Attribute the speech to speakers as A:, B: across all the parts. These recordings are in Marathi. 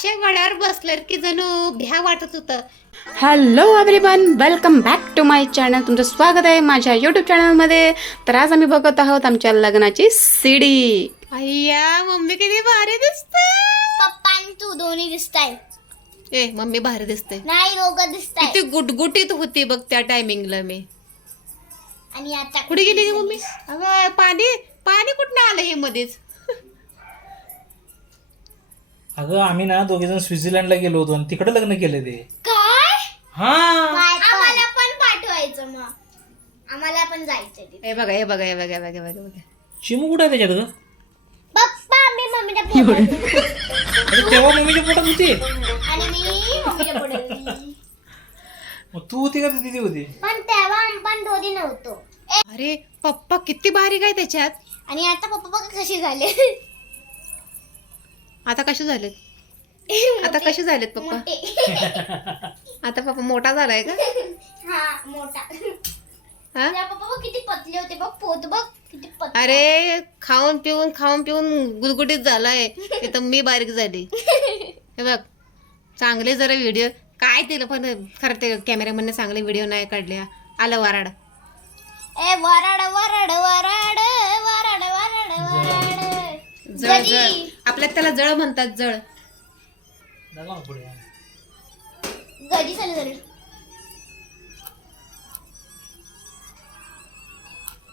A: अशा घड्यावर बसलेत की जणू भ्या वाटत होतं.
B: Hello everyone welcome back to my channel तुमचं स्वागत आहे माझ्या यूट्यूब चॅनलमध्ये तर आज आम्ही बघत आहोत आमच्या लग्नाची सीडी
A: अय्या मम्मी किती भारी दिसते.
C: पप्पा आणि तू दोन्ही दिसताय.
A: ए मम्मी भारी दिसते.
C: नाही दोघं दिसताय.
A: किती गुटगुटीत होती बघ त्या टायमिंगला मी.
C: आणि आता
A: कुठे गेली ग मम्मी? अगं पाणी पाणी कुठनं आलं हे मध्येच
D: अगं आम्ही ना दोघे जण स्वित्झर्लंडला गेलो होतो आणि तिकडे लग्न केलं ते.
C: काय?
D: हा.
C: आम्हाला पण पाठवायचं मग. आम्हाला पण जायचं तिथे.
A: हे बघा हे बघा हे बघा हे बघा हे बघा. बघा
D: चिमू कुठे आहे त्याच्यात ग?
C: पप्पा मी मम्मीच्या पोटात
D: अरे तेव्हा मम्मीच्या पोटात होती?
C: आणि मी मम्मीच्या पोटात होती.
D: मग तू होती का ती दिदी होती?
C: पण तेव्हा आम्ही पण दोन्ही नव्हतो. ए,
A: अरे पप्पा किती भारी काय त्याच्यात.
C: आणि आता पप्पा बघा कसे झाले.
A: आता कसे झालेत? आता कसे झालेत पप्पा?
C: मोठे.
A: आता पप्पा मोठा झालाय का?
C: हा मोठा.
A: हा?
C: तेव्हा पप्पा बघ किती पतले होते बघ पोत बघ किती पतले.
A: अरे खाऊन पिऊन खाऊन पिऊन गुदगुटीत झालाय. तर मी बारीक झाली. हे बघ चांगले जरा व्हिडिओ काय दिलं पण खरं ते कॅमेरामॅनने चांगले व्हिडिओ नाही काढले आलं वराड.
C: ए वराड वराड वराड वराड वराड वराड.
A: जळ आपल्यात त्याला जळ म्हणतात जळ.
D: दाखव ना पुढे.
C: गडी चालू झाली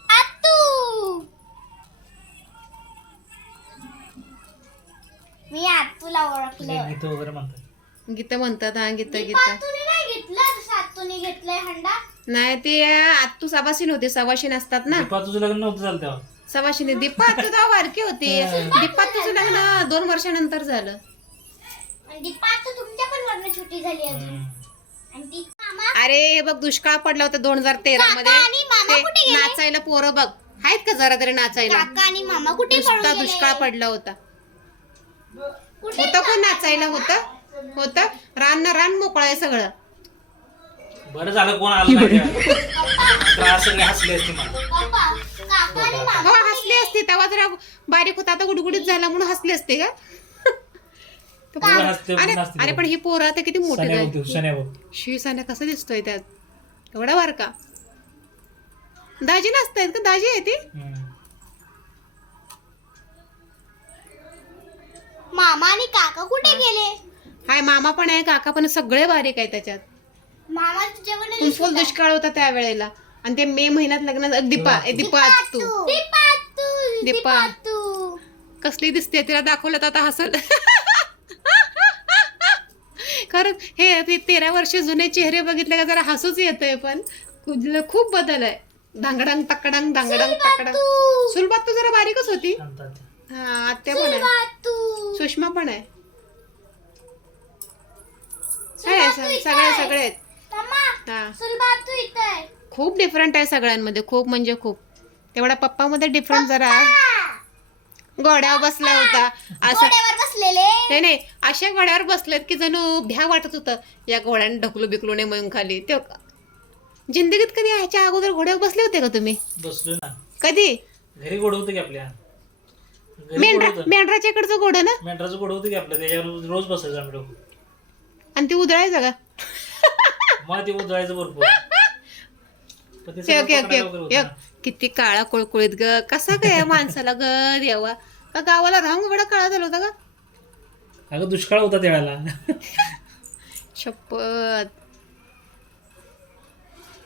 C: आतू मी आतूला ओळखलं.
D: गीत वगैरे म्हणतात.
A: गीत म्हणतात हा गीत गीत.
C: पातूने नाही घेतलं सातूने घेतलंय हंडा.
A: नाही ते आत्तू सवाशीन होते सवाशीन असतात ना.
D: दीपा तुझं लग्न नव्हतं झालं तेव्हा.
A: सवाशिनी दीपा तू तेव्हा बारकी होती. दीपा तुझं लग्न दोन वर्षानंतर झालं.
C: आणि ती पातू तुमच्या पण वर्ण छोटी झाली अजून.
D: हम्म.
C: आणि ती मामा
A: अरे हे बघ दुष्काळ पडला होता दोन हजार तेरा मध्ये
C: काका आणि मामा
A: ते
C: कुठे गेले?
A: नाचायला पोरं बघ. आहेत का जरा तरी नाचायला?
C: काका आणि मामा कुठे पळून
A: नुसता
C: गेले?
A: दुष्काळ पडला होता.
C: कुठे
A: होतं कोण नाचायला? होतं? होतं? रान ना रान मोकळं आहे सगळं.
D: बरं झालं कोण आलं नाही तेव्हा. तर आज सगळे हसले असते मला.
C: पप्पा काका आणि मामा
A: हो असते तेव्हा जरा बारीक होता आता गुडगुडीत झाला म्हणून हसली असते का तो
D: पोरं
A: पोरं-
D: हसते,
A: अरे अरे पण ही पोरं आता किती मोठी
D: सण्या
A: झाली.
D: बघ सण्या बघ.
A: शिवसाने कसं दिसतोय त्यात? एवढा वार का दाजी नसतायत का? दाजी आहे ती.
C: मामा आणि काका कुठे गेले?
A: हाय मामा पण आहे काका पण सगळे बारीक आहे त्याच्यात.
C: मामा तुझ्याकडे
A: पण फुल दुष्काळ होता त्या वेळेला आणि ते मे महिन्यात लग्न दीपा ए, दीपा तू.
C: दीपातू
A: दीपा. कसली दिसते तिला दाखवलं आता हसल. खरंच हे तेरा वर्ष जुने चेहरे बघितले का जरा हसूच येतंय पण. खूप बदल आहे. धांगडांग तकडंग धांगडांग तकडंग सुलभात तू. जरा बारीकच होती. हा आत्या पण आहे. सुषमा पण आहे. सगळे सगळे आहेत. हा. खूप डिफरंट आहे सगळ्यांमध्ये. खूप म्हणजे खूप. तेवढा पप्पामध्ये डिफरंट जरा. घोड्यावर बसला होता. असं
C: बसलेले?
A: नाही नाही. अशा घोड्यावर बसलेत की जणू भ्या वाटत होतं. या घोड्याने ढकलू बिकलू नये म्हणून खाली. ते जिंदगीत कधी ह्याच्या अगोदर घोड्यावर बसले होते का तुम्ही?
D: बसलो ना.
A: कधी?
D: घरी गोड होतं की आपल्या? घरी होतं.
A: मेंढराच्या इकडचं घोडं ना?
D: मेंढराचं गोड होतं की आपल्या त्याच्यावर रोज बसायचं आम्ही
A: आणि ते उधळायचं का?
D: मग ते उजवायचं भरपूर. पण ते पकडायला होतं ना.
A: किती काळा कुळकुळीत ग. कसा काय या माणसाला ग देवा. का गावाला राहून एवढा काळा झाला होता का
D: अगं दुष्काळ होता त्यावेळेला.
A: शपथ.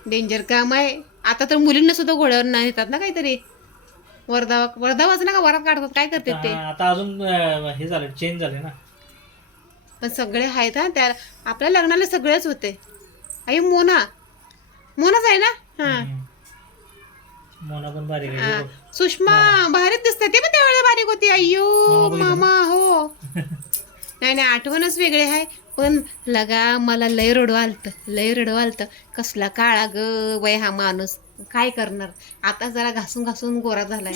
A: डेंजर काम आहे. आता तर मुलींना सुद्धा घोड्यावर नाही येतात ना काहीतरी. वर्धा वर्धा वाजना का वरात काढतात? काय करतात ते?
D: आता आता अजून अं, हे झालं चेंज झाले ना.
A: पण सगळे आहेत हा त्या आपल्या लग्नाला सगळेच होते. आई मोना. मोनाच आहे ना? हा.
D: मोना पण बारीक आहे
A: हा.
D: हे.
A: सुषमा भारीच दिसते. ते पण त्यावेळेला बारीक होती अय्यो
D: मामा
A: मामा हो. नाही नाही आठवणच वेगळी आहे. पण लगा मला लय रडू आलत लय रडू आलत. कसला काळा ग वय हा माणूस. काय करणार? आता जरा घासून घासून गोरा झालाय.